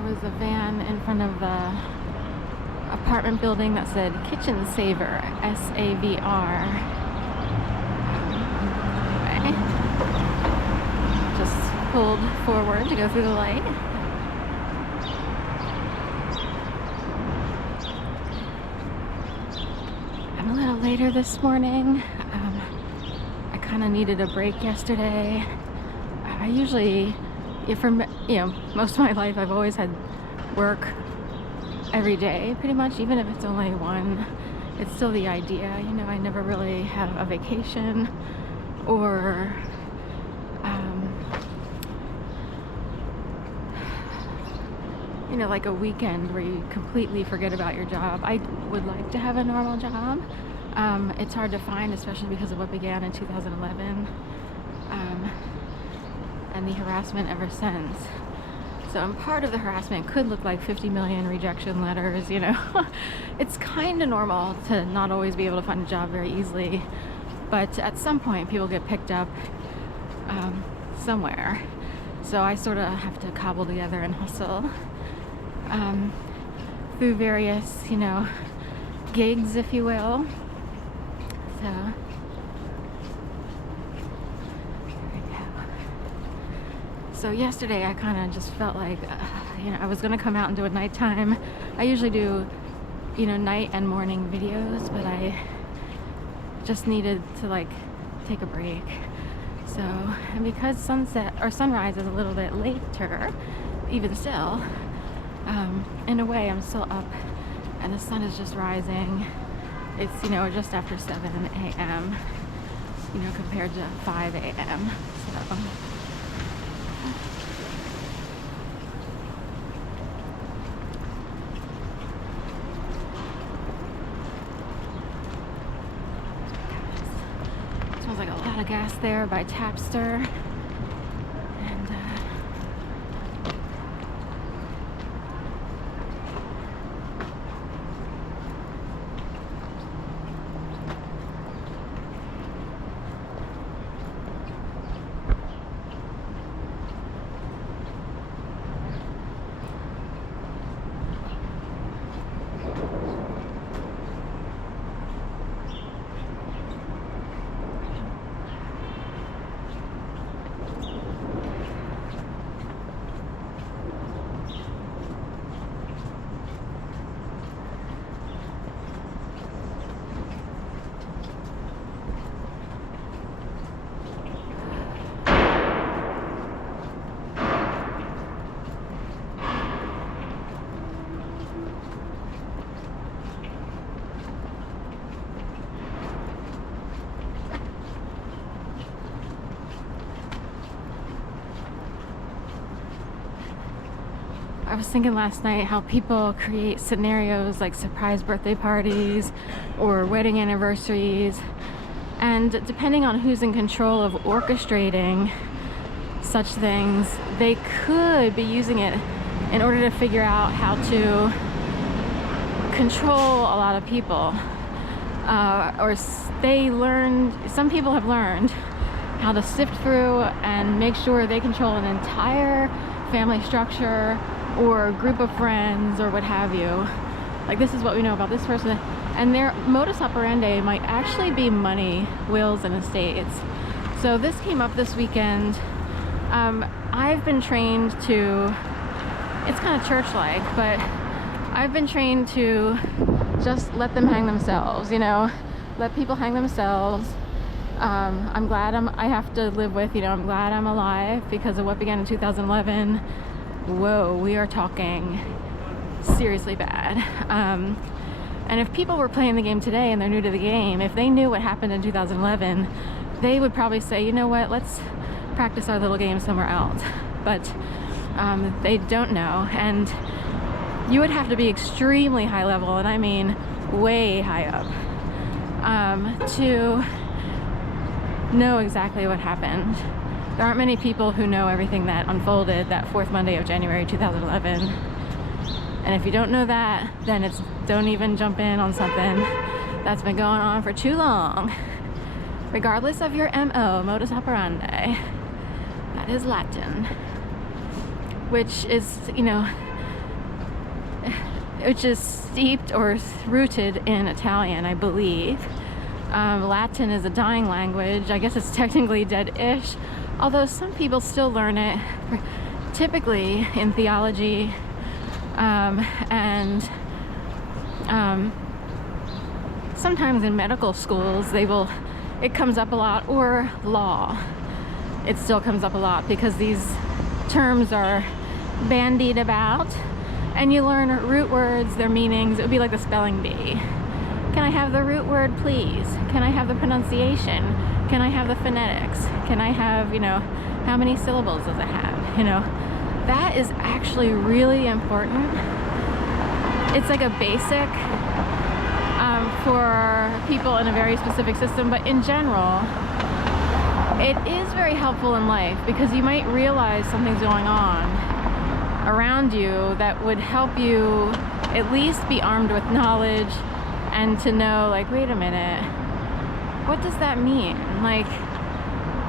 there was a van in front of the apartment building that said Kitchen Saver, S-A-V-R. Anyway, just pulled forward to go through the light. I'm a little later this morning. I kind of needed a break yesterday. I usually, most of my life I've always had work every day, pretty much, even if it's only one. It's still the idea, I never really have a vacation or like a weekend where you completely forget about your job. I would like to have a normal job. It's hard to find, especially because of what began in 2011 and the harassment ever since. So part of the harassment could look like 50 million rejection letters, It's kind of normal to not always be able to find a job very easily, but at some point people get picked up somewhere. So I sort of have to cobble together and hustle through various, gigs, if you will. So there we go. So yesterday I kind of just felt like, I was going to come out and do a nighttime. I usually do, night and morning videos, but I just needed to take a break. So, and because sunrise is a little bit later, even still, in a way I'm still up and the sun is just rising. It's, just after 7 a.m., compared to 5 a.m. So. Smells like a lot of gas there by Tapster. I was thinking last night how people create scenarios like surprise birthday parties or wedding anniversaries, and depending on who's in control of orchestrating such things, they could be using it in order to figure out how to control a lot of people. Some people have learned how to sift through and make sure they control an entire family structure or group of friends or what have you. Like, this is what we know about this person, and their modus operandi might actually be money, wills, and estates. So this came up this weekend. I've been trained to, it's kind of church-like, but I've been trained to just let them hang themselves, let people hang themselves. I'm glad I have to live with, I'm glad I'm alive because of what began in 2011. Whoa, we are talking seriously bad. And if people were playing the game today and they're new to the game, if they knew what happened in 2011, they would probably say, you know what, let's practice our little game somewhere else. But they don't know, and you would have to be extremely high level, and I mean way high up, to know exactly what happened. There aren't many people who know everything that unfolded that fourth Monday of January 2011. And if you don't know that, then don't even jump in on something that's been going on for too long. Regardless of your MO, modus operandi, that is Latin. Which is, which is steeped or rooted in Italian, I believe. Latin is a dying language. I guess it's technically dead-ish, although some people still learn it, typically in theology, and sometimes in medical schools it comes up a lot, or law. It still comes up a lot because these terms are bandied about, and you learn root words, their meanings. It would be like the spelling bee. Can I have the root word, please? Can I have the pronunciation? Can I have the phonetics? Can I have, how many syllables does it have? That is actually really important. It's like a basic for people in a very specific system, but in general, it is very helpful in life because you might realize something's going on around you that would help you at least be armed with knowledge and to know, like, wait a minute, what does that mean? Like,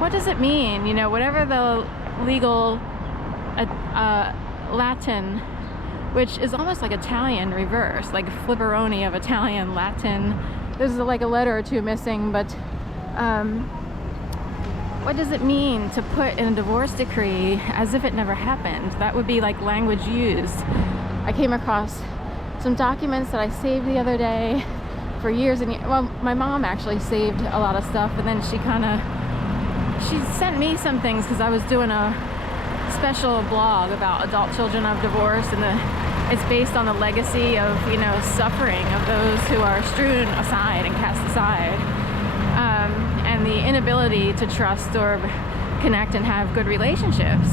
what does it mean? Whatever the legal Latin, which is almost like Italian reverse, like flipperoni of Italian Latin. There's like a letter or two missing, but what does it mean to put in a divorce decree as if it never happened? That would be like language used. I came across some documents that I saved the other day for years and years. Well, my mom actually saved a lot of stuff, and then she sent me some things because I was doing a special blog about adult children of divorce, and it's based on the legacy of suffering of those who are strewn aside and cast aside, and the inability to trust or connect and have good relationships.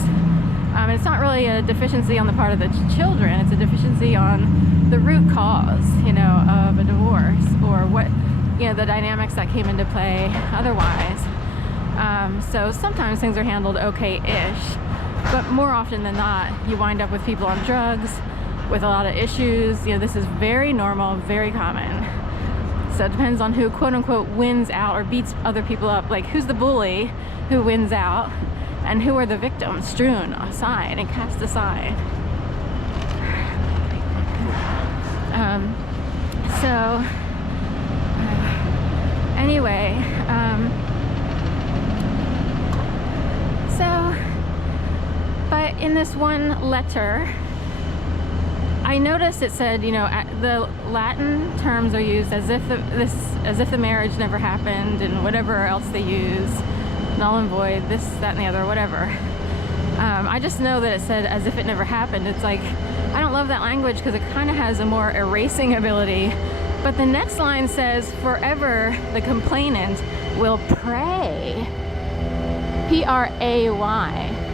It's not really a deficiency on the part of the children, it's a deficiency on the root cause of a divorce, or what the dynamics that came into play otherwise. So sometimes things are handled okay-ish, but more often than not, you wind up with people on drugs with a lot of issues. This is very normal, very common. So it depends on who, quote unquote, wins out or beats other people up. Like, who's the bully who wins out, and who are the victims strewn aside and cast aside. Anyway, but in this one letter, I noticed it said, the Latin terms are used as if the marriage never happened, and whatever else they use, null and void, this, that, and the other, whatever. I just know that it said as if it never happened. It's like, I don't love that language because it kind of has a more erasing ability. But the next line says, forever the complainant will pray. P-R-A-Y.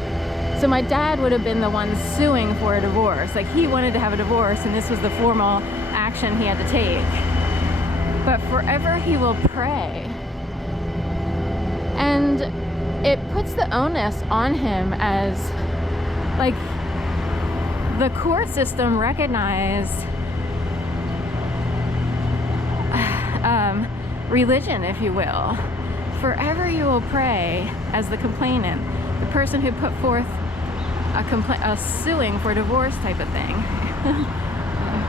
So my dad would have been the one suing for a divorce. Like, he wanted to have a divorce, and this was the formal action he had to take. But forever he will pray. And it puts the onus on him as, like, the court system recognized religion, if you will. Forever you will pray as the complainant, the person who put forth a suing for divorce type of thing.